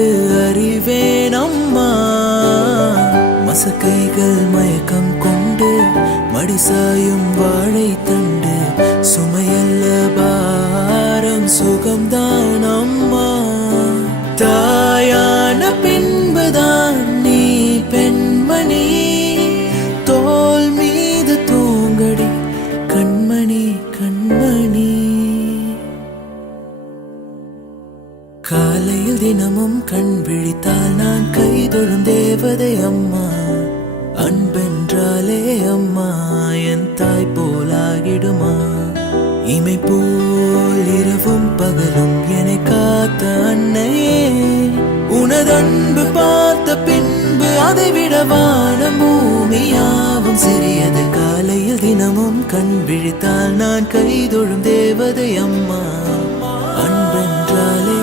கண்டு அறிவேன் அம்மா. மசக்கைகள் மயக்கம் கொண்டு மடிசாயும் வாழை தண்டு சுமையல்ல பாரம் சுகம்தான் அம்மா. தாயான பின்புதான் நீ பெண்மணி, தோல் மீது தூங்கடி கண்மணி கண்மணி. காலையில் தினமும் கண் விழித்தால் நான் கைதொழும் தேவதை அம்மா. அன்பென்றாலே அம்மா என் தாய் போலாகிடுமா. இமை போல் இரவும் பகலும் என்னை காத்த அன்னையே, உனதன்பு பார்த்த பின்பு அதைவிட வானம் பூமியாவும் சிறியது. காலையில் தினமும் கண் விழித்தால் நான் கைதொழும் தேவதை அம்மா. அன்பென்றாலே